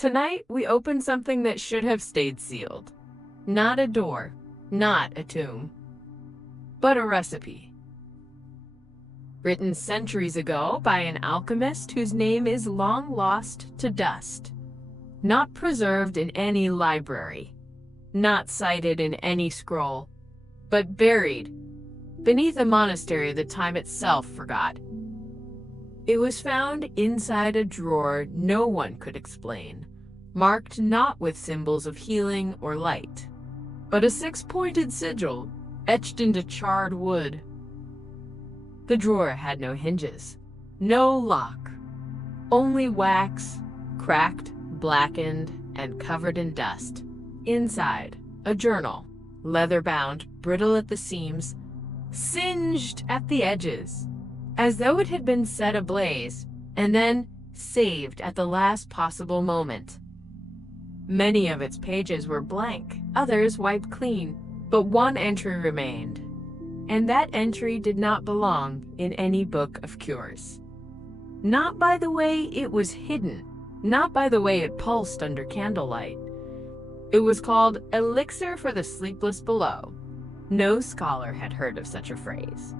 Tonight, we open something that should have stayed sealed. Not a door, not a tomb, but a recipe. Written centuries ago by an alchemist whose name is long lost to dust. Not preserved in any library, not cited in any scroll, but buried beneath a monastery that time itself forgot. It was found inside a drawer no one could explain, marked not with symbols of healing or light, but a 6-pointed sigil etched into charred wood. The drawer had no hinges, no lock, only wax, cracked, blackened, and covered in dust. Inside, a journal, leather-bound, brittle at the seams, singed at the edges, as though it had been set ablaze, and then saved at the last possible moment. Many of its pages were blank, others wiped clean, but one entry remained, and that entry did not belong in any book of cures. Not by the way it was hidden, not by the way it pulsed under candlelight. It was called Elixir for the Sleepless Below. No scholar had heard of such a phrase.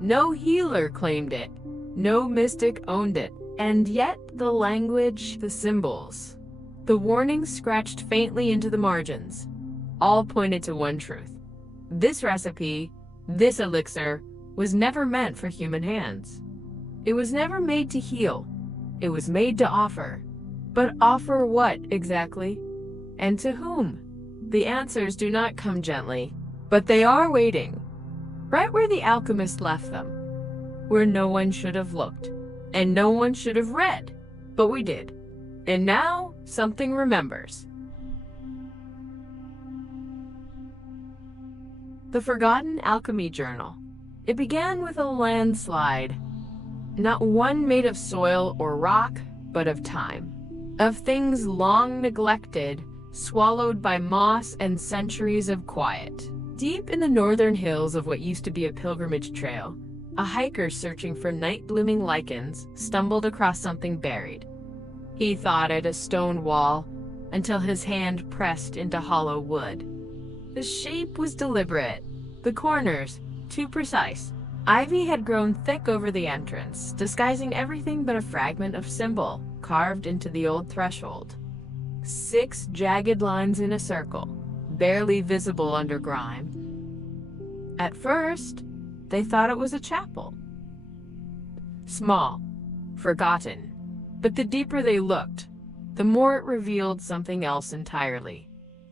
No healer claimed it. No mystic owned it. And yet the language, the symbols, the warnings scratched faintly into the margins, all pointed to one truth. This recipe, this elixir, was never meant for human hands. It was never made to heal. It was made to offer. But offer what exactly? And to whom? The answers do not come gently, but they are waiting, right where the alchemist left them, where no one should have looked, and no one should have read, but we did. And now, something remembers. The Forgotten Alchemy Journal. It began with a landslide, not one made of soil or rock, but of time, of things long neglected, swallowed by moss and centuries of quiet. Deep in the northern hills of what used to be a pilgrimage trail, a hiker searching for night-blooming lichens stumbled across something buried. He thought it a stone wall until his hand pressed into hollow wood. The shape was deliberate, the corners too precise. Ivy had grown thick over the entrance, disguising everything but a fragment of symbol carved into the old threshold. 6 jagged lines in a circle, barely visible under grime. At first, they thought it was a chapel. Small, forgotten, but the deeper they looked, the more it revealed something else entirely.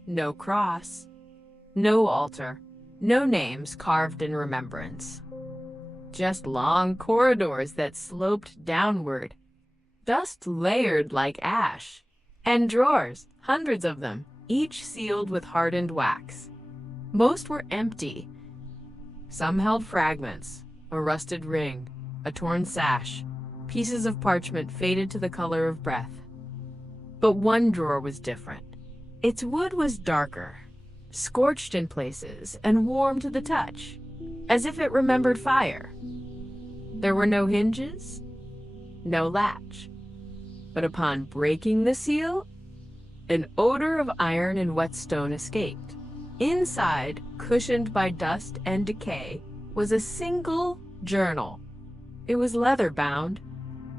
No cross, no altar, no names carved in remembrance. Just long corridors that sloped downward, dust layered like ash, and drawers, hundreds of them, each sealed with hardened wax. Most were empty. Some held fragments, a rusted ring, a torn sash, pieces of parchment faded to the color of breath. But one drawer was different. Its wood was darker, scorched in places, and warm to the touch, as if it remembered fire. There were no hinges, no latch. But upon breaking the seal, an odor of iron and whetstone escaped. Inside, cushioned by dust and decay, was a single journal. It was leather-bound,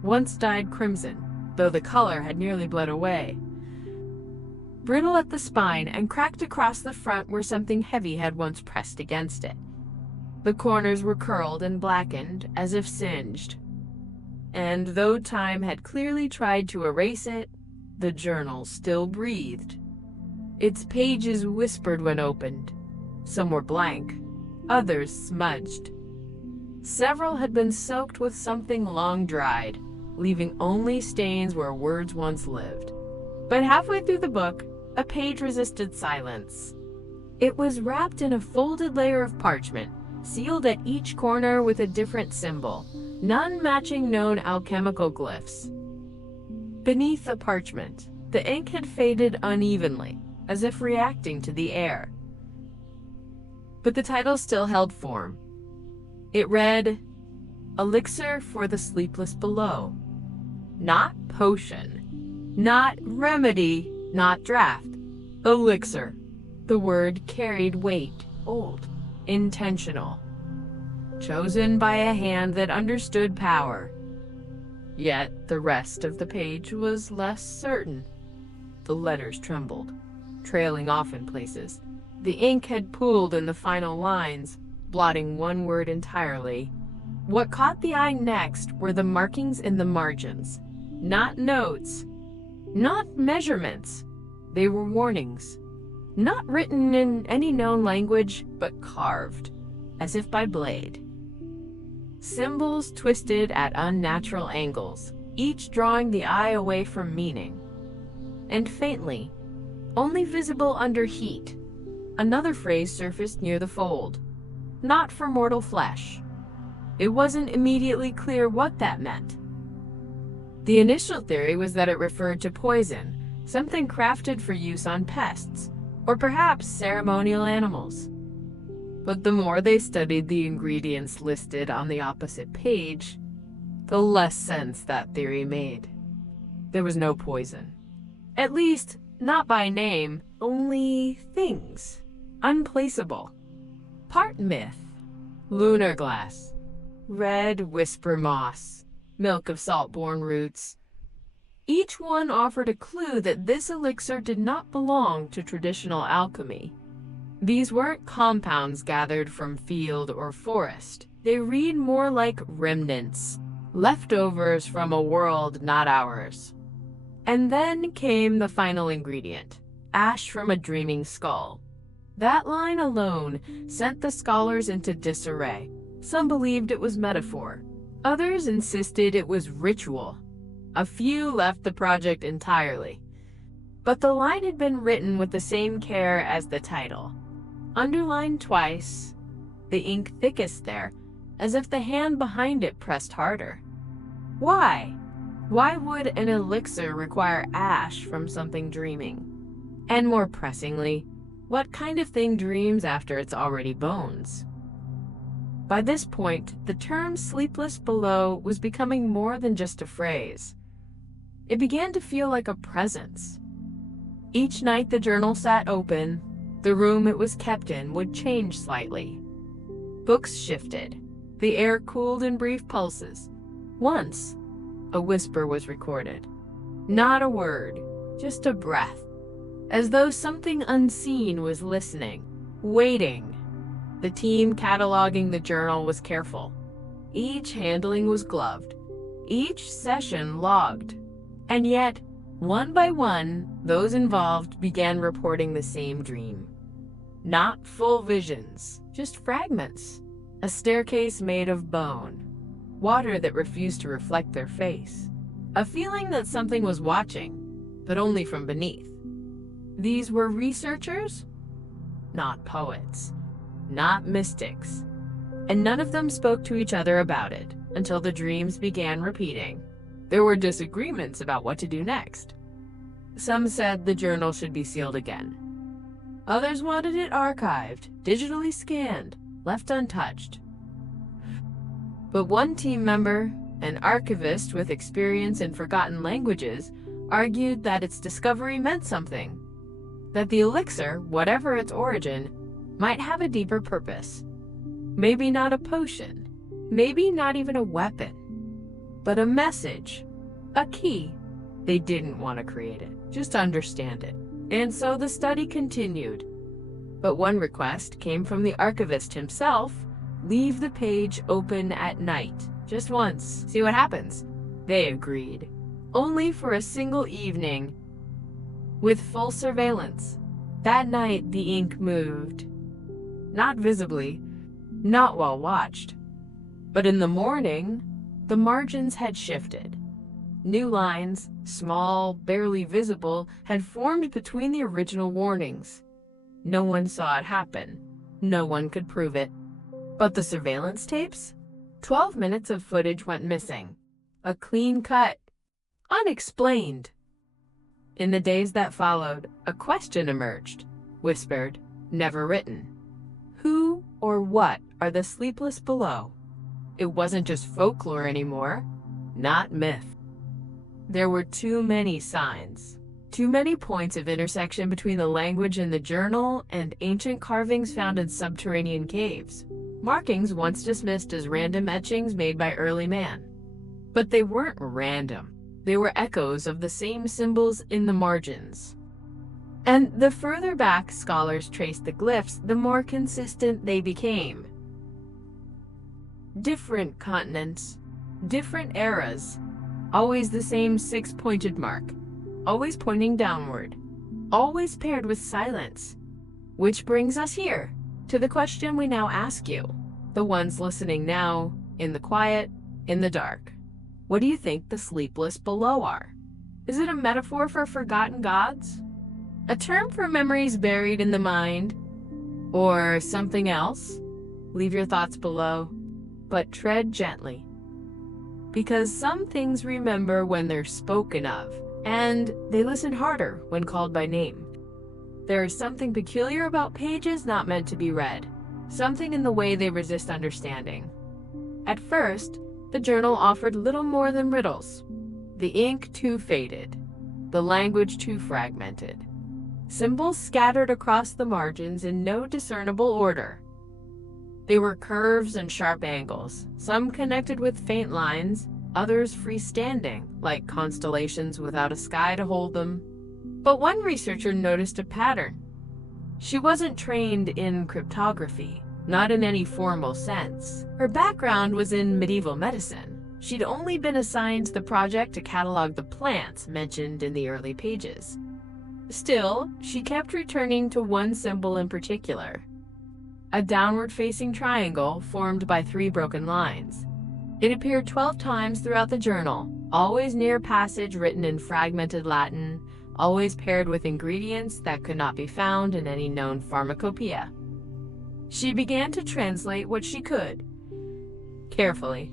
once dyed crimson, though the color had nearly bled away. Brittle at the spine and cracked across the front where something heavy had once pressed against it. The corners were curled and blackened, as if singed. And though time had clearly tried to erase it, the journal still breathed. Its pages whispered when opened. Some were blank, others smudged. Several had been soaked with something long dried, leaving only stains where words once lived. But halfway through the book, a page resisted silence. It was wrapped in a folded layer of parchment, sealed at each corner with a different symbol, none matching known alchemical glyphs. Beneath the parchment, the ink had faded unevenly, as if reacting to the air. But the title still held form. It read, Elixir for the Sleepless Below. Not potion, Not remedy, not draft. Elixir. The word carried weight. Old. Intentional. Chosen by a hand that understood power. Yet the rest of the page was less certain. The letters trembled, trailing off in places. The ink had pooled in the final lines, blotting one word entirely. What caught the eye next were the markings in the margins. Not notes, not measurements. They were warnings. Not written in any known language, but carved, as if by blade. Symbols twisted at unnatural angles, each drawing the eye away from meaning. And faintly, only visible under heat, another phrase surfaced near the fold. Not for mortal flesh. It wasn't immediately clear what that meant. The initial theory was that it referred to poison, something crafted for use on pests, or perhaps ceremonial animals. But the more they studied the ingredients listed on the opposite page, the less sense that theory made. There was no poison. At least, not by name, only things. Unplaceable. Part myth. Lunar glass. Red whisper moss. Milk of salt-borne roots. Each one offered a clue that this elixir did not belong to traditional alchemy. These weren't compounds gathered from field or forest. They read more like remnants, leftovers from a world not ours. And then came the final ingredient, ash from a dreaming skull. That line alone sent the scholars into disarray. Some believed it was metaphor. Others insisted it was ritual. A few left the project entirely. But the line had been written with the same care as the title. Underlined twice, the ink thickest there, as if the hand behind it pressed harder. Why? Why would an elixir require ash from something dreaming? And more pressingly, what kind of thing dreams after it's already bones? By this point, the term Sleepless Below was becoming more than just a phrase. It began to feel like a presence. Each night the journal sat open, the room it was kept in would change slightly. Books shifted. The air cooled in brief pulses. Once, a whisper was recorded. Not a word, just a breath. As though something unseen was listening, waiting. The team cataloging the journal was careful. Each handling was gloved. Each session logged. And yet, one by one, those involved began reporting the same dream. Not full visions, just fragments. A staircase made of bone. Water that refused to reflect their face. A feeling that something was watching, but only from beneath. These were researchers, not poets, not mystics. And none of them spoke to each other about it until the dreams began repeating. There were disagreements about what to do next. Some said the journal should be sealed again. Others wanted it archived, digitally scanned, left untouched. But one team member, an archivist with experience in forgotten languages, argued that its discovery meant something. That the elixir, whatever its origin, might have a deeper purpose. Maybe not a potion, maybe not even a weapon, but a message, a key. They didn't want to create it, just understand it. And so the study continued. But one request came from the archivist himself: leave the page open at night, just once, see what happens. They agreed. Only for a single evening, with full surveillance. That night the ink moved. Not visibly, not while watched. But in the morning, the margins had shifted. New lines, small, barely visible, had formed between the original warnings. No one saw it happen. No one could prove it. But the surveillance tapes? 12 minutes of footage went missing. A clean cut. Unexplained. In the days that followed, a question emerged. Whispered, never written. Who or what are the Sleepless Below? It wasn't just folklore anymore. Not myth. There were too many signs. Too many points of intersection between the language in the journal and ancient carvings found in subterranean caves. Markings once dismissed as random etchings made by early man. But they weren't random. They were echoes of the same symbols in the margins. And the further back scholars traced the glyphs, the more consistent they became. Different continents, different eras, always the same six-pointed mark, always pointing downward, always paired with silence. Which brings us here, to the question we now ask you, the ones listening now, in the quiet, in the dark. What do you think the Sleepless Below are? Is it a metaphor for forgotten gods? A term for memories buried in the mind? Or something else? Leave your thoughts below, but tread gently. Because some things remember when they're spoken of, and they listen harder when called by name. There is something peculiar about pages not meant to be read, something in the way they resist understanding. At first, the journal offered little more than riddles. The ink too faded, the language too fragmented. Symbols scattered across the margins in no discernible order. They were curves and sharp angles, some connected with faint lines, others freestanding, like constellations without a sky to hold them. But one researcher noticed a pattern. She wasn't trained in cryptography, not in any formal sense. Her background was in medieval medicine. She'd only been assigned the project to catalog the plants mentioned in the early pages. Still, she kept returning to one symbol in particular, a downward-facing triangle formed by 3 broken lines. It appeared 12 times throughout the journal, always near a passage written in fragmented Latin, always paired with ingredients that could not be found in any known pharmacopoeia. She began to translate what she could, carefully,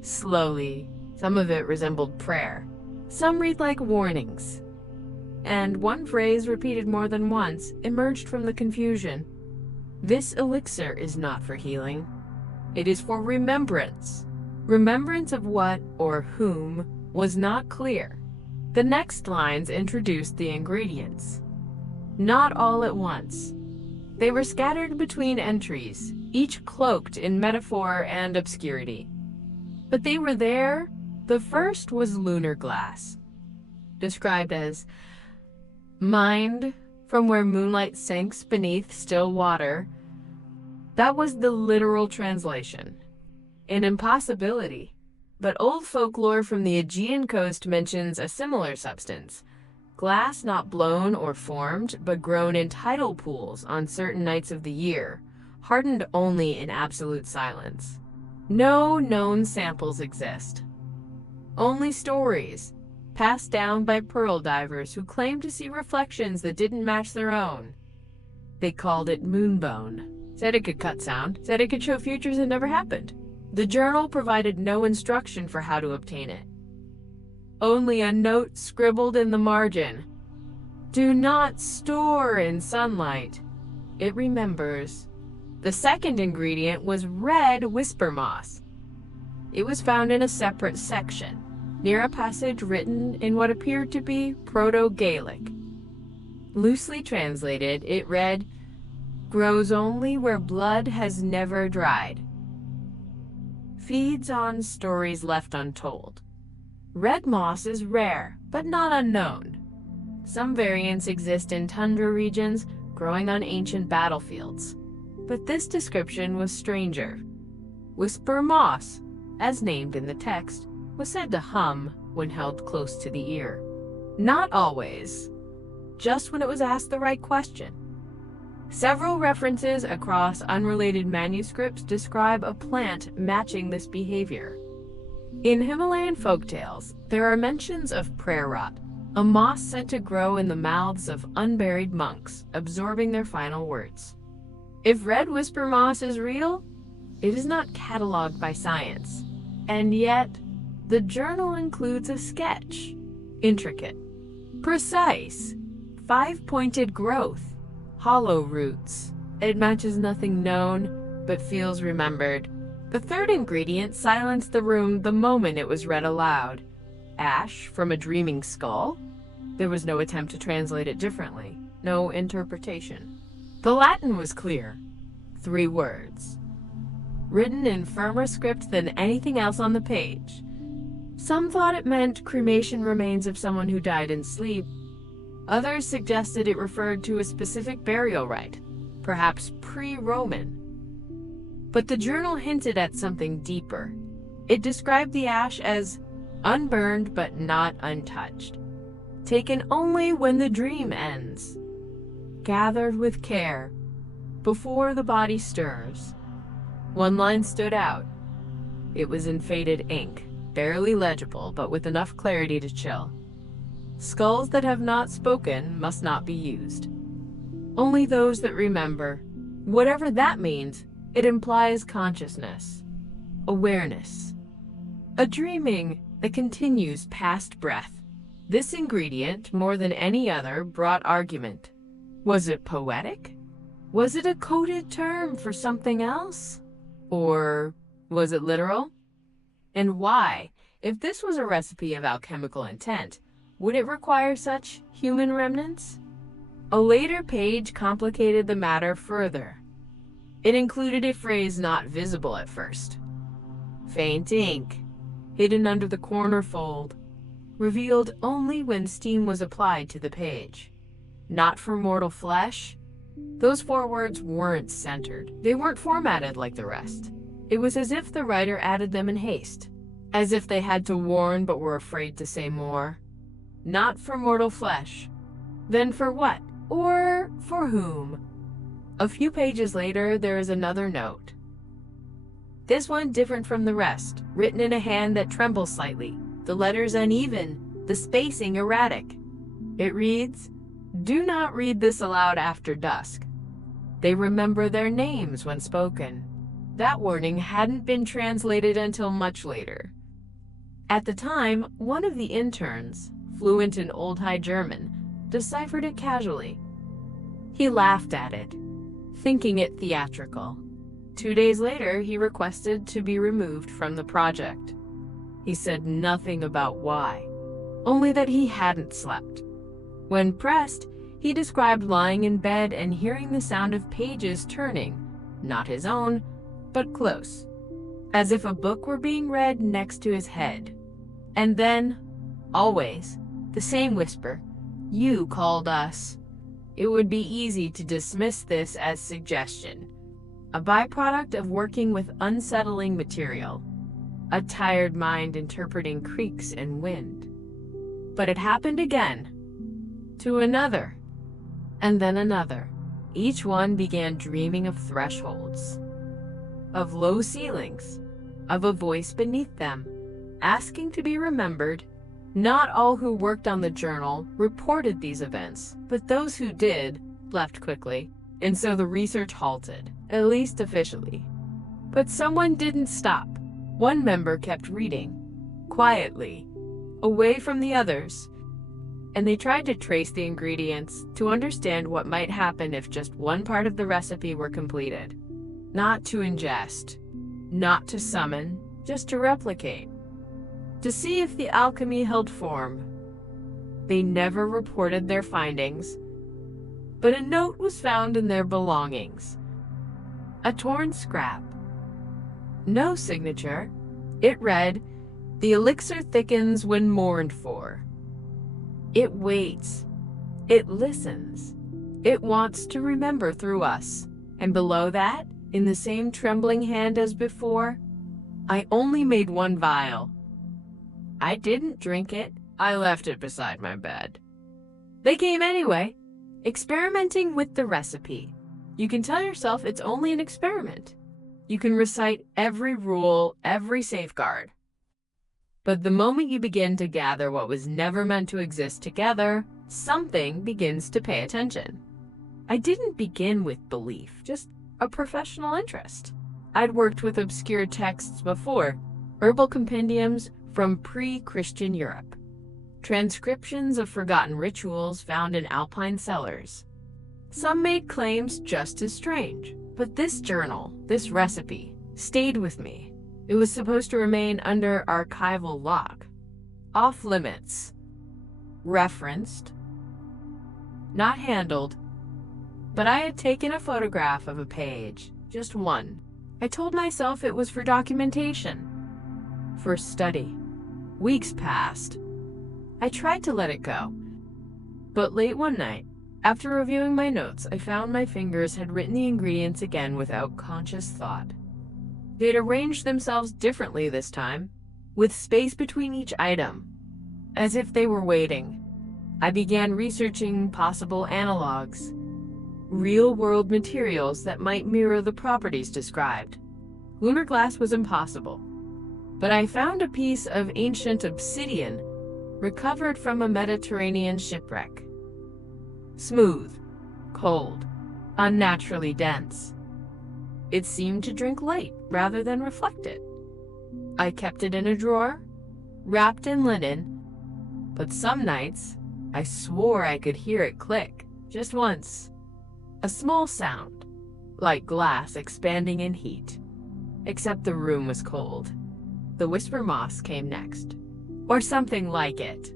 slowly. Some of it resembled prayer. Some read like warnings. And one phrase repeated more than once emerged from the confusion. This elixir is not for healing. It is for remembrance. Remembrance of what or whom was not clear. The next lines introduced the ingredients. Not all at once. They were scattered between entries, each cloaked in metaphor and obscurity. But they were there. The first was lunar glass, described as mined from where moonlight sinks beneath still water. That was the literal translation. An impossibility. But old folklore from the Aegean coast mentions a similar substance. Glass not blown or formed, but grown in tidal pools on certain nights of the year, hardened only in absolute silence. No known samples exist. Only stories, passed down by pearl divers who claimed to see reflections that didn't match their own. They called it moonbone. Said it could cut sound, said it could show futures that never happened. The journal provided no instruction for how to obtain it. Only a note scribbled in the margin. Do not store in sunlight. It remembers. The second ingredient was red whisper moss. It was found in a separate section, near a passage written in what appeared to be Proto-Gaelic. Loosely translated, it read, "Grows only where blood has never dried. Feeds on stories left untold." Red moss is rare, but not unknown. Some variants exist in tundra regions, growing on ancient battlefields. But this description was stranger. Whisper moss, as named in the text, was said to hum when held close to the ear. Not always, just when it was asked the right question. Several references across unrelated manuscripts describe a plant matching this behavior. In Himalayan folktales, there are mentions of prayer rot, a moss said to grow in the mouths of unburied monks, absorbing their final words. If red whisper moss is real, it is not cataloged by science. And yet, the journal includes a sketch. Intricate, precise, 5-pointed growth, hollow roots. It matches nothing known, but feels remembered. The third ingredient silenced the room the moment it was read aloud. Ash from a dreaming skull? There was no attempt to translate it differently, no interpretation. The Latin was clear. 3 words. Written in firmer script than anything else on the page. Some thought it meant cremation remains of someone who died in sleep. Others suggested it referred to a specific burial rite, perhaps pre-Roman. But the journal hinted at something deeper. It described the ash as unburned but not untouched, taken only when the dream ends, gathered with care, before the body stirs. One line stood out. It was in faded ink, barely legible, but with enough clarity to chill. Skulls that have not spoken must not be used. Only those that remember. Whatever that means, it implies consciousness, awareness, a dreaming that continues past breath. This ingredient, more than any other, brought argument. Was it poetic? Was it a coded term for something else? Or was it literal? And why? If this was a recipe of alchemical intent, would it require such human remnants? A later page complicated the matter further. It included a phrase not visible at first. Faint ink, hidden under the corner fold, revealed only when steam was applied to the page. Not for mortal flesh. Those 4 words weren't centered. They weren't formatted like the rest. It was as if the writer added them in haste, as if they had to warn but were afraid to say more. Not for mortal flesh. Then for what? Or for whom? A few pages later, there is another note. This one different from the rest, written in a hand that trembles slightly, the letters uneven, the spacing erratic. It reads, "Do not read this aloud after dusk. They remember their names when spoken." That warning hadn't been translated until much later. At the time, one of the interns, fluent in Old High German, deciphered it casually. He laughed at it, thinking it theatrical. 2 days later, he requested to be removed from the project. He said nothing about why, only that he hadn't slept. When pressed, he described lying in bed and hearing the sound of pages turning, not his own, but close, as if a book were being read next to his head. And then, always, the same whisper, "You called us." It would be easy to dismiss this as suggestion, a byproduct of working with unsettling material, a tired mind interpreting creaks and wind. But it happened again, to another, and then another. Each one began dreaming of thresholds, of low ceilings, of a voice beneath them, asking to be remembered. Not all who worked on the journal reported these events, but those who did left quickly, and so the research halted, at least officially. But someone didn't stop. One member kept reading, quietly, away from the others, and they tried to trace the ingredients to understand what might happen if just one part of the recipe were completed. Not to ingest, not to summon, just to replicate. To see if the alchemy held form. They never reported their findings, but a note was found in their belongings. A torn scrap. No signature. It read, "The elixir thickens when mourned for." It waits. It listens. It wants to remember through us. And below that, in the same trembling hand as before, "I only made 1 vial. I didn't drink it. I left it beside my bed." They came anyway, experimenting with the recipe. You can tell yourself it's only an experiment. You can recite every rule, every safeguard. But the moment you begin to gather what was never meant to exist together, something begins to pay attention. I didn't begin with belief, just a professional interest. I'd worked with obscure texts before, herbal compendiums from pre-Christian Europe, transcriptions of forgotten rituals found in alpine cellars. Some made claims just as strange, but this journal, this recipe, stayed with me. It was supposed to remain under archival lock. Off limits. Referenced. Not handled. But I had taken a photograph of a page. Just one. I told myself it was for documentation. For study. Weeks passed. I tried to let it go. But late one night, after reviewing my notes, I found my fingers had written the ingredients again without conscious thought. They'd arranged themselves differently this time, with space between each item, as if they were waiting. I began researching possible analogs, real-world materials that might mirror the properties described. Lunar glass was impossible, but I found a piece of ancient obsidian recovered from a Mediterranean shipwreck. Smooth, cold, unnaturally dense. It seemed to drink light rather than reflect it. I kept it in a drawer, wrapped in linen, but some nights I swore I could hear it click, just once. A small sound, like glass expanding in heat. Except the room was cold. The whisper moss came next. Or something like it.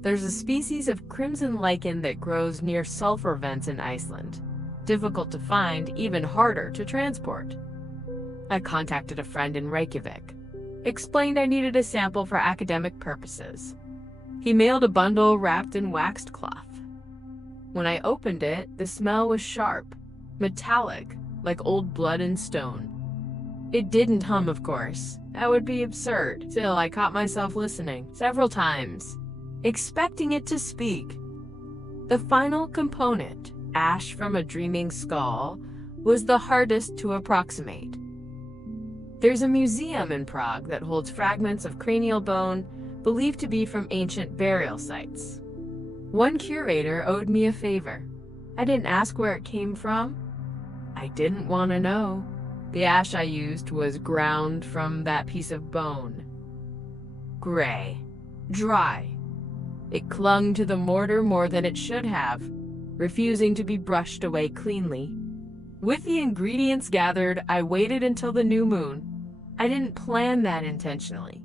There's a species of crimson lichen that grows near sulfur vents in Iceland. Difficult to find, even harder to transport. I contacted a friend in Reykjavik. Explained I needed a sample for academic purposes. He mailed a bundle wrapped in waxed cloth. When I opened it, the smell was sharp, metallic, like old blood and stone. It didn't hum, of course. That would be absurd. Still, I caught myself listening several times, expecting it to speak. The final component, ash from a dreaming skull, was the hardest to approximate. There's a museum in Prague that holds fragments of cranial bone believed to be from ancient burial sites. One curator owed me a favor. I didn't ask where it came from. I didn't want to know. The ash I used was ground from that piece of bone. Gray. Dry. It clung to the mortar more than it should have, refusing to be brushed away cleanly. With the ingredients gathered, I waited until the new moon. I didn't plan that intentionally.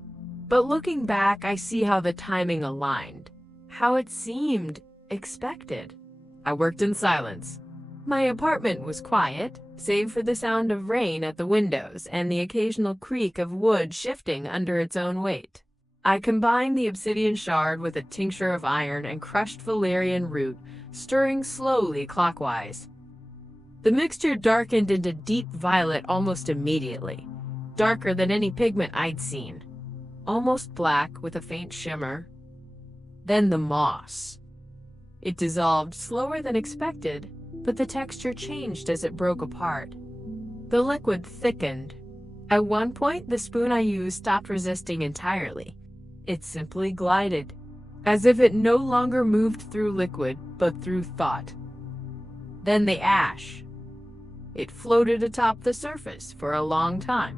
But looking back, I see how the timing aligned. How it seemed expected. I worked in silence. My apartment was quiet, save for the sound of rain at the windows and the occasional creak of wood shifting under its own weight. I combined the obsidian shard with a tincture of iron and crushed valerian root, stirring slowly clockwise. The mixture darkened into deep violet almost immediately, darker than any pigment I'd seen. Almost black with a faint shimmer. Then the moss. It dissolved slower than expected, but the texture changed as it broke apart. The liquid thickened. At one point, the spoon I used stopped resisting entirely. It simply glided, as if it no longer moved through liquid, but through thought. Then the ash. It floated atop the surface for a long time,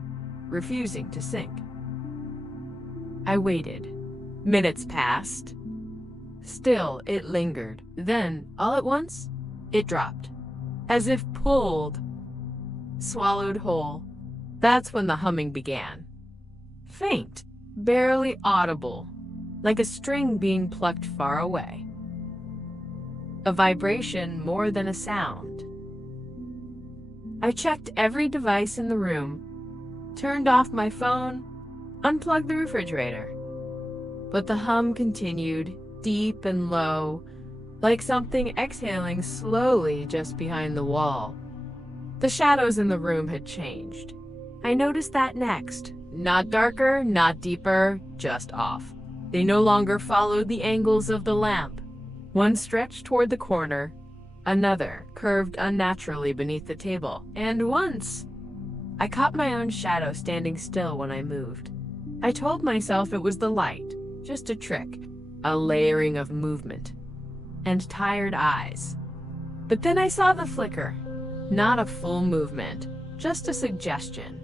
refusing to sink. I waited. Minutes passed. Still, it lingered. Then, all at once, it dropped, as if pulled, swallowed whole. That's when the humming began. Faint, barely audible, like a string being plucked far away. A vibration more than a sound. I checked every device in the room, turned off my phone, unplugged the refrigerator. But the hum continued, deep and low, like something exhaling slowly just behind the wall. The shadows in the room had changed. I noticed that next. Not darker, not deeper, just off. They no longer followed the angles of the lamp. One stretched toward the corner, another curved unnaturally beneath the table, and once I caught my own shadow standing still when I moved. I told myself it was the light, just a trick, a layering of movement, and tired eyes. But then I saw the flicker, not a full movement, just a suggestion,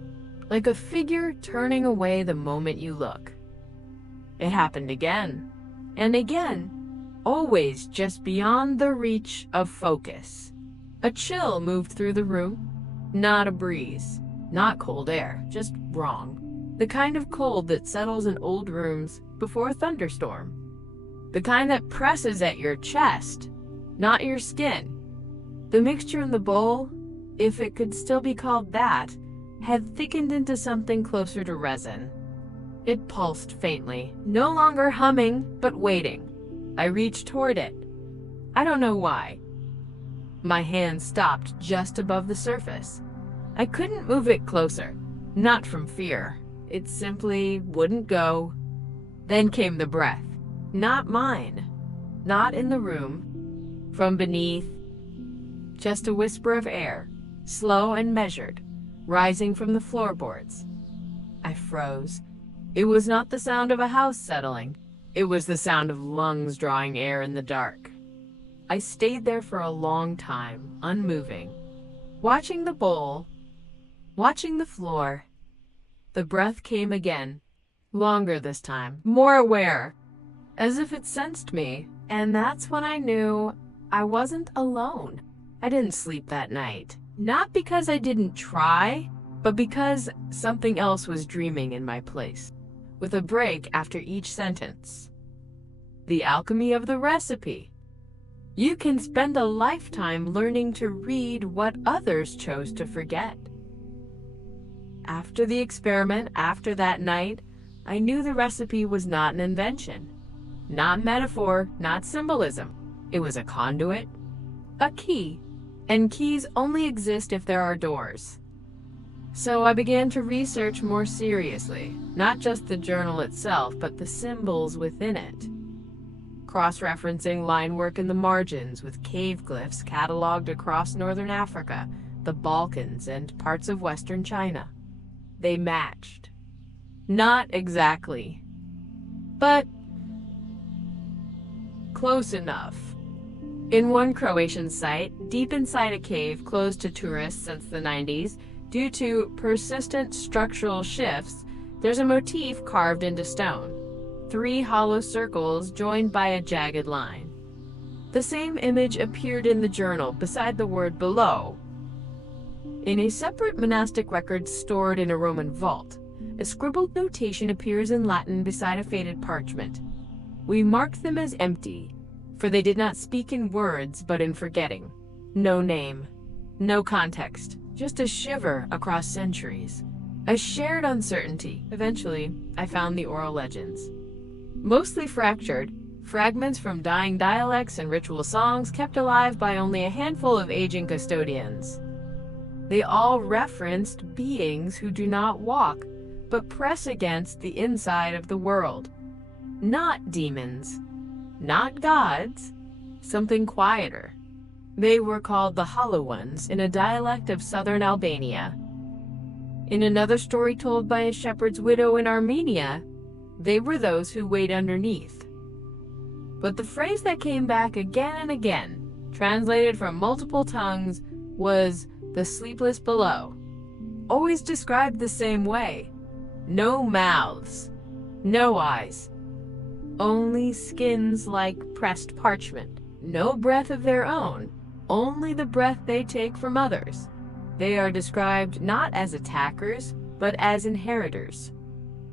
like a figure turning away the moment you look. It happened again, and again, always just beyond the reach of focus. A chill moved through the room, not a breeze, not cold air, just wrong. The kind of cold that settles in old rooms before a thunderstorm. The kind that presses at your chest, not your skin. The mixture in the bowl, if it could still be called that, had thickened into something closer to resin. It pulsed faintly, no longer humming, but waiting. I reached toward it. I don't know why. My hand stopped just above the surface. I couldn't move it closer, not from fear. It simply wouldn't go. Then came the breath. Not mine. Not in the room. From beneath. Just a whisper of air, slow and measured, rising from the floorboards. I froze. It was not the sound of a house settling. It was the sound of lungs drawing air in the dark. I stayed there for a long time, unmoving, watching the bowl, watching the floor. The breath came again, longer this time, more aware, as if it sensed me, and that's when I knew I wasn't alone. I didn't sleep that night, not because I didn't try, but because something else was dreaming in my place, with a break after each sentence. The alchemy of the recipe. You can spend a lifetime learning to read what others chose to forget. After the experiment, after that night, I knew the recipe was not an invention, not metaphor, not symbolism. It was a conduit, a key, and keys only exist if there are doors. So I began to research more seriously, not just the journal itself, but the symbols within it. Cross-referencing line work in the margins with cave glyphs cataloged across northern Africa, the Balkans, and parts of western China. They matched. Not exactly, but close enough. In one Croatian site, deep inside a cave closed to tourists since the 90s, due to persistent structural shifts, there's a motif carved into stone. 3 hollow circles joined by a jagged line. The same image appeared in the journal beside the word below. In a separate monastic record stored in a Roman vault, a scribbled notation appears in Latin beside a faded parchment. We marked them as empty, for they did not speak in words but in forgetting. No name, no context, just a shiver across centuries. A shared uncertainty. Eventually, I found the oral legends. Mostly fractured, fragments from dying dialects and ritual songs kept alive by only a handful of aging custodians. They all referenced beings who do not walk, but press against the inside of the world. Not demons, not gods, something quieter. They were called the Hollow Ones in a dialect of southern Albania. In another story told by a shepherd's widow in Armenia, they were those who wait underneath. But the phrase that came back again and again, translated from multiple tongues, was the sleepless below. Always described the same way. No mouths, no eyes, only skins like pressed parchment. No breath of their own, only the breath they take from others. They are described not as attackers, but as inheritors.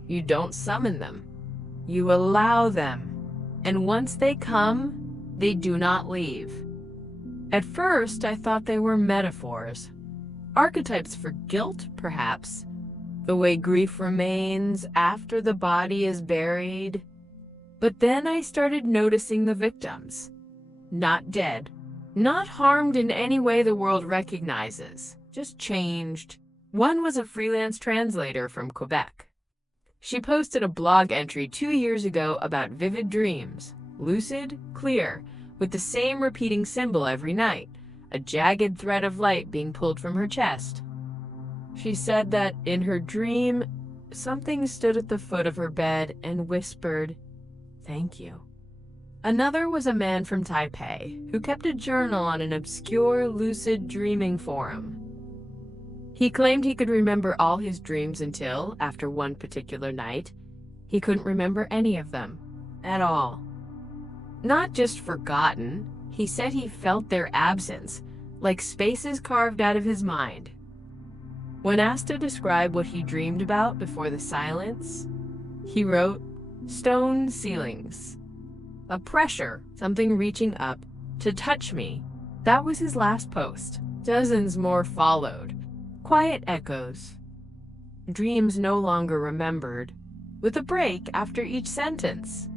You don't summon them. You allow them. And once they come, they do not leave. At first, I thought they were metaphors. Archetypes for guilt, perhaps. The way grief remains after the body is buried. But then I started noticing the victims. Not dead. Not harmed in any way the world recognizes. Just changed. One was a freelance translator from Quebec. She posted a blog entry 2 years ago about vivid dreams, lucid, clear, with the same repeating symbol every night, a jagged thread of light being pulled from her chest. She said that in her dream, something stood at the foot of her bed and whispered, "Thank you." Another was a man from Taipei who kept a journal on an obscure lucid dreaming forum. He claimed he could remember all his dreams until, after one particular night, he couldn't remember any of them at all. Not just forgotten, he said he felt their absence, like spaces carved out of his mind. When asked to describe what he dreamed about before the silence, he wrote, stone ceilings, a pressure, something reaching up to touch me. That was his last post. Dozens more followed. Quiet echoes. Dreams no longer remembered, with a break after each sentence.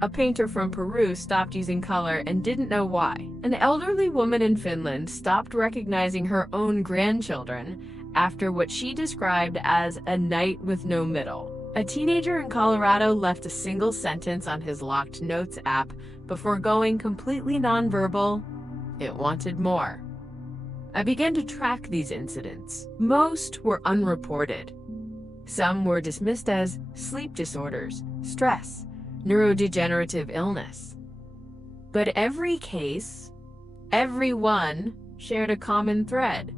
A painter from Peru stopped using color and didn't know why. An elderly woman in Finland stopped recognizing her own grandchildren after what she described as a night with no middle. A teenager in Colorado left a single sentence on his locked notes app before going completely nonverbal. It wanted more. I began to track these incidents. Most were unreported. Some were dismissed as sleep disorders, stress, neurodegenerative illness. But every case, every one, shared a common thread,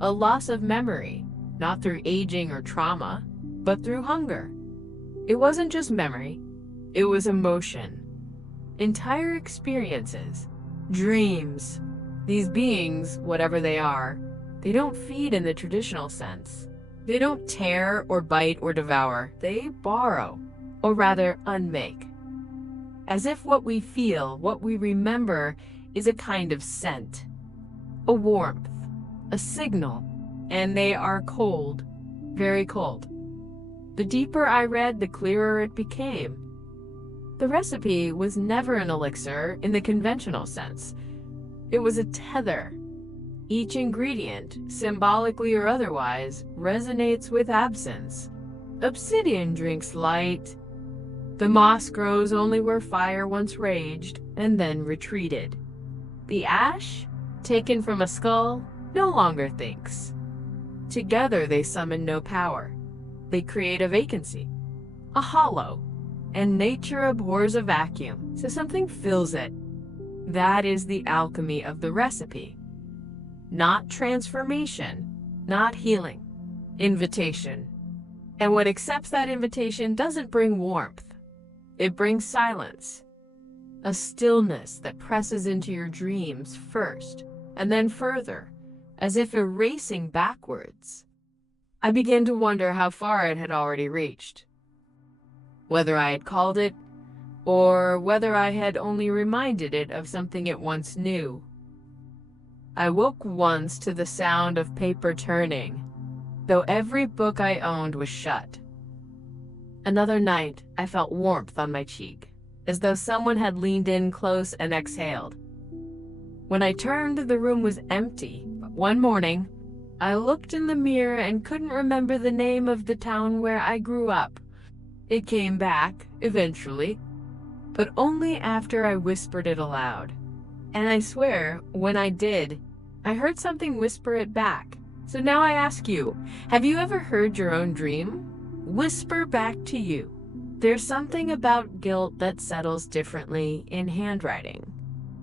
a loss of memory, not through aging or trauma, but through hunger. It wasn't just memory, it was emotion. Entire experiences, dreams. These beings, whatever they are, they don't feed in the traditional sense. They don't tear or bite or devour. They borrow, or rather unmake. As if what we feel, what we remember, is a kind of scent, a warmth, a signal, and they are cold, very cold. The deeper I read, the clearer it became. The recipe was never an elixir in the conventional sense. It was a tether. Each ingredient, symbolically or otherwise, resonates with absence. Obsidian drinks light. The moss grows only where fire once raged and then retreated. The ash, taken from a skull, no longer thinks. Together they summon no power. They create a vacancy, a hollow, and nature abhors a vacuum, so something fills it. That is the alchemy of the recipe. Not transformation, not healing, invitation. And what accepts that invitation doesn't bring warmth. It brings silence, a stillness that presses into your dreams first, and then further, as if erasing backwards. I began to wonder how far it had already reached. Whether I had called it, or whether I had only reminded it of something it once knew. I woke once to the sound of paper turning, though every book I owned was shut. Another night, I felt warmth on my cheek, as though someone had leaned in close and exhaled. When I turned, the room was empty, but one morning, I looked in the mirror and couldn't remember the name of the town where I grew up. It came back, eventually, but only after I whispered it aloud. And I swear, when I did, I heard something whisper it back. So now I ask you, have you ever heard your own dream whisper back to you? There's something about guilt that settles differently in handwriting.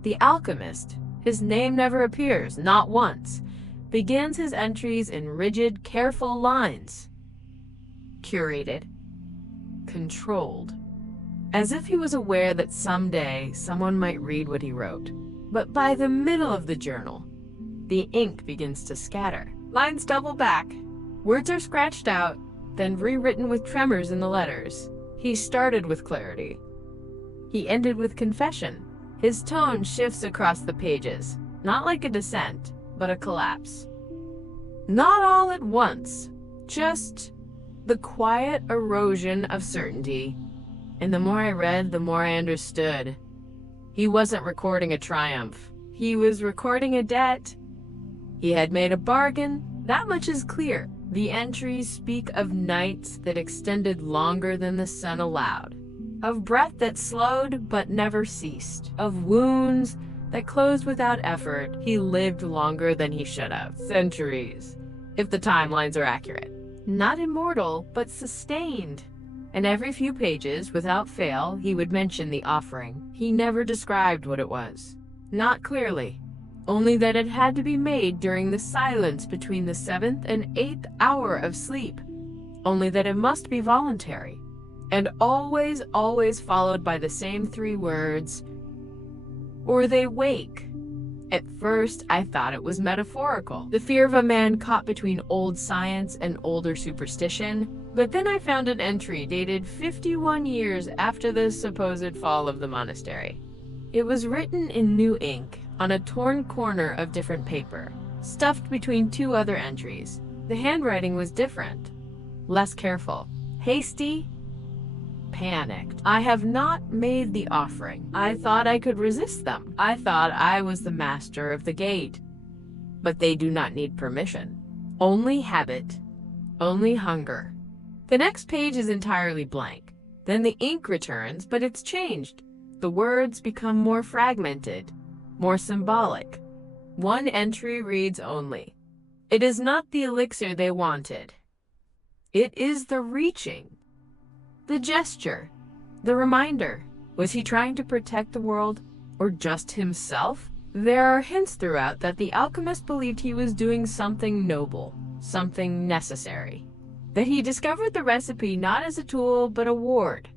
The Alchemist, his name never appears, not once, begins his entries in rigid, careful lines. Curated. Controlled. As if he was aware that someday someone might read what he wrote. But by the middle of the journal, the ink begins to scatter. Lines double back. Words are scratched out, then rewritten with tremors in the letters. He started with clarity. He ended with confession. His tone shifts across the pages, not like a descent, but a collapse. Not all at once, just the quiet erosion of certainty. And the more I read, the more I understood. He wasn't recording a triumph. He was recording a debt. He had made a bargain. That much is clear. The entries speak of nights that extended longer than the sun allowed, of breath that slowed but never ceased, of wounds that closed without effort. He lived longer than he should have. Centuries, if the timelines are accurate. Not immortal, but sustained. And every few pages, without fail, he would mention the offering. He never described what it was. Not clearly. Only that it had to be made during the silence between the 7th and 8th hour of sleep. Only that it must be voluntary. And always, always followed by the same 3 words. Or they wake. At first, I thought it was metaphorical, the fear of a man caught between old science and older superstition, but then I found an entry dated 51 years after the supposed fall of the monastery. It was written in new ink on a torn corner of different paper, stuffed between two other entries. The handwriting was different, less careful, hasty, panicked. I have not made the offering. I thought I could resist them. I thought I was the master of the gate. But they do not need permission. Only habit. Only hunger. The next page is entirely blank. Then the ink returns, but it's changed. The words become more fragmented, more symbolic. One entry reads only, "It is not the elixir they wanted. It is the reaching." The gesture, the reminder. Was he trying to protect the world, or just himself? There are hints throughout that the alchemist believed he was doing something noble, something necessary. That he discovered the recipe not as a tool, but a ward.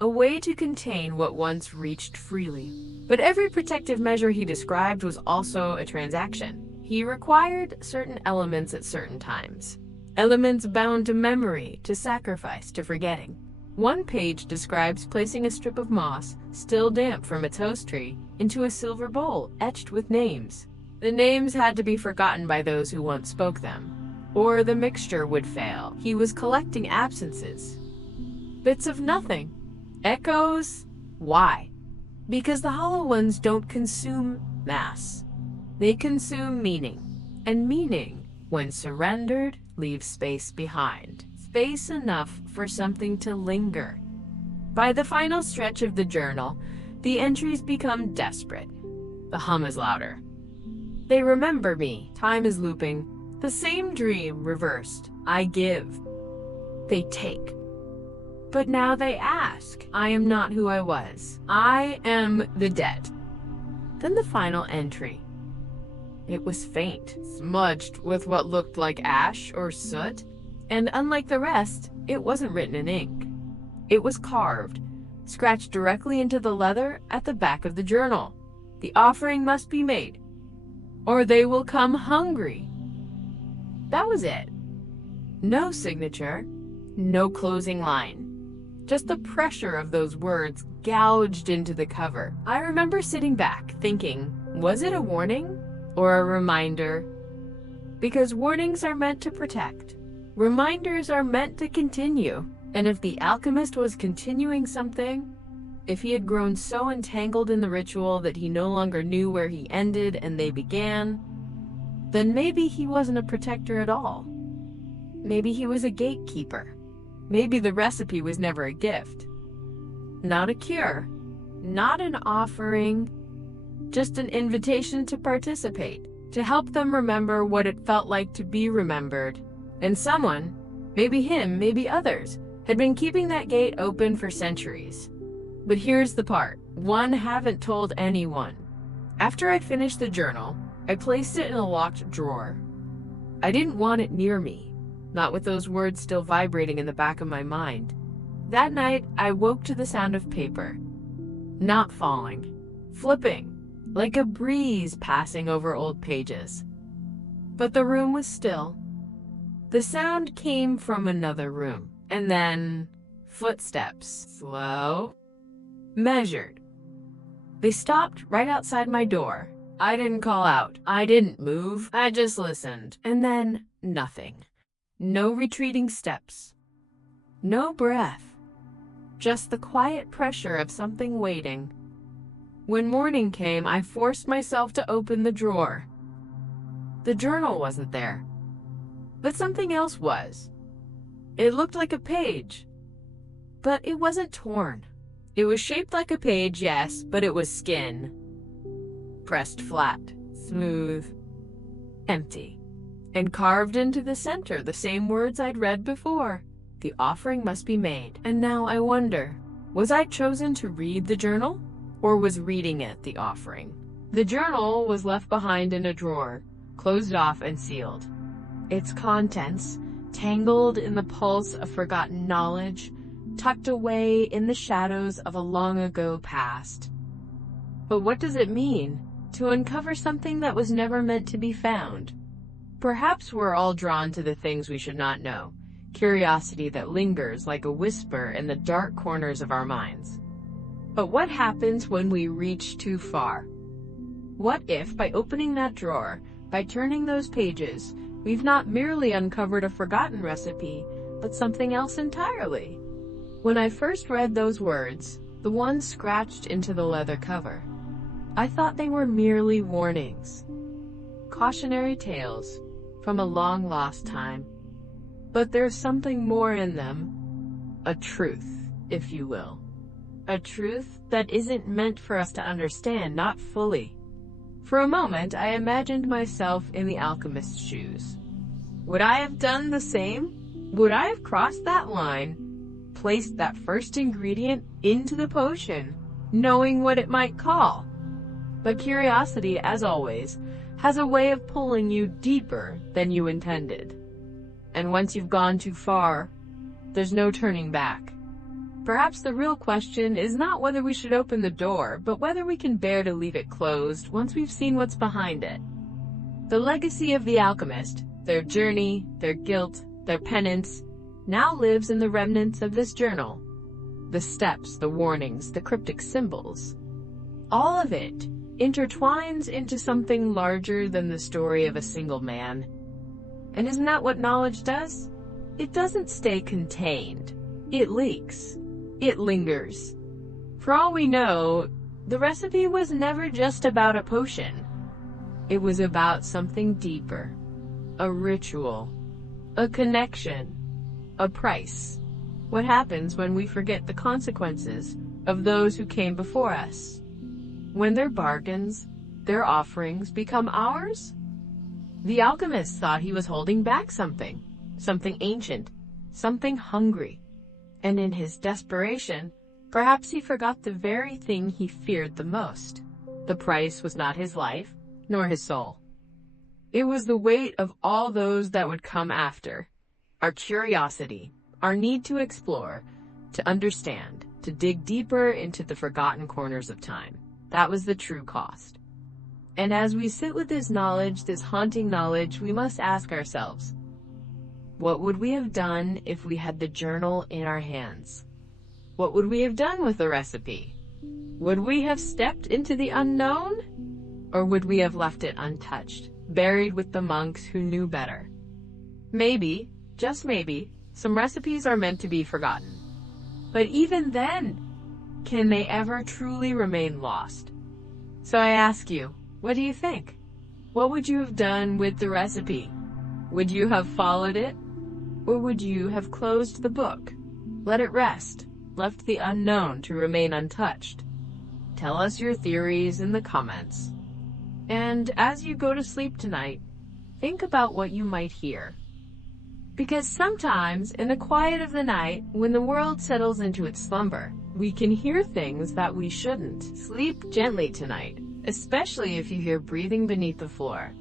A way to contain what once reached freely. But every protective measure he described was also a transaction. He required certain elements at certain times. Elements bound to memory, to sacrifice, to forgetting. One page describes placing a strip of moss, still damp from its host tree, into a silver bowl etched with names. The names had to be forgotten by those who once spoke them, or the mixture would fail. He was collecting absences. Bits of nothing. Echoes. Why? Because the hollow ones don't consume mass. They consume meaning. And meaning, when surrendered, leaves space behind. Space enough for something to linger. By the final stretch of the journal, the entries become desperate. The hum is louder. They remember me. Time is looping. The same dream reversed. I give. They take. But now they ask. I am not who I was. I am the dead. Then the final entry. It was faint, smudged with what looked like ash or soot, and unlike the rest, it wasn't written in ink. It was carved, scratched directly into the leather at the back of the journal. The offering must be made, or they will come hungry. That was it. No signature, no closing line. Just the pressure of those words gouged into the cover. I remember sitting back, thinking, was it a warning? Or a reminder? Because warnings are meant to protect. Reminders are meant to continue. And if the alchemist was continuing something, if he had grown so entangled in the ritual that he no longer knew where he ended and they began, then maybe he wasn't a protector at all. Maybe he was a gatekeeper. Maybe the recipe was never a gift. Not a cure. Not an offering. Just an invitation to participate, to help them remember what it felt like to be remembered. And someone, maybe him, maybe others, had been keeping that gate open for centuries. But here's the part. One haven't told anyone. After I finished the journal, I placed it in a locked drawer. I didn't want it near me, not with those words still vibrating in the back of my mind. That night, I woke to the sound of paper. Not falling. Flipping. Like a breeze passing over old pages. But the room was still. The sound came from another room, and then footsteps, slow, measured. They stopped right outside my door. I didn't call out. I didn't move. I just listened. And then nothing. No retreating steps. No breath. Just the quiet pressure of something waiting. When morning came, I forced myself to open the drawer. The journal wasn't there, but something else was. It looked like a page, but it wasn't torn. It was shaped like a page, yes, but it was skin. Pressed flat, smooth, empty, and carved into the center the same words I'd read before. The offering must be made. And now I wonder, was I chosen to read the journal? Or was reading it the offering? The journal was left behind in a drawer, closed off and sealed. Its contents, tangled in the pulse of forgotten knowledge, tucked away in the shadows of a long ago past. But what does it mean? to uncover something that was never meant to be found. Perhaps we're all drawn to the things we should not know, curiosity that lingers like a whisper in the dark corners of our minds. But what happens when we reach too far? What if, by opening that drawer, by turning those pages, we've not merely uncovered a forgotten recipe, but something else entirely? When I first read those words, the ones scratched into the leather cover, I thought they were merely warnings, cautionary tales from a long-lost time. But there's something more in them, a truth, if you will. A truth that isn't meant for us to understand, not fully. For a moment, I imagined myself in the alchemist's shoes. Would I have done the same? Would I have crossed that line, placed that first ingredient into the potion, knowing what it might call? But curiosity, as always, has a way of pulling you deeper than you intended. And once you've gone too far, there's no turning back. Perhaps the real question is not whether we should open the door, but whether we can bear to leave it closed once we've seen what's behind it. The legacy of the alchemist, their journey, their guilt, their penance, now lives in the remnants of this journal. The steps, the warnings, the cryptic symbols. All of it intertwines into something larger than the story of a single man. And isn't that what knowledge does? It doesn't stay contained. It leaks. It lingers. For all we know, the recipe was never just about a potion. It was about something deeper. A ritual. A connection. A price. What happens when we forget the consequences of those who came before us? When their bargains, their offerings become ours? The alchemist thought he was holding back something ancient, something hungry. And in his desperation, perhaps he forgot the very thing he feared the most. The price was not his life, nor his soul. It was the weight of all those that would come after. Our curiosity, our need to explore, to understand, to dig deeper into the forgotten corners of time. That was the true cost. And as we sit with this knowledge, this haunting knowledge, we must ask ourselves, what would we have done if we had the journal in our hands? What would we have done with the recipe? Would we have stepped into the unknown? Or would we have left it untouched, buried with the monks who knew better? Maybe, just maybe, some recipes are meant to be forgotten. But even then, can they ever truly remain lost? So I ask you, what do you think? What would you have done with the recipe? Would you have followed it? Or would you have closed the book, let it rest, left the unknown to remain untouched? Tell us your theories in the comments. And as you go to sleep tonight, think about what you might hear. Because sometimes, in the quiet of the night, when the world settles into its slumber, we can hear things that we shouldn't. Sleep gently tonight, especially if you hear breathing beneath the floor.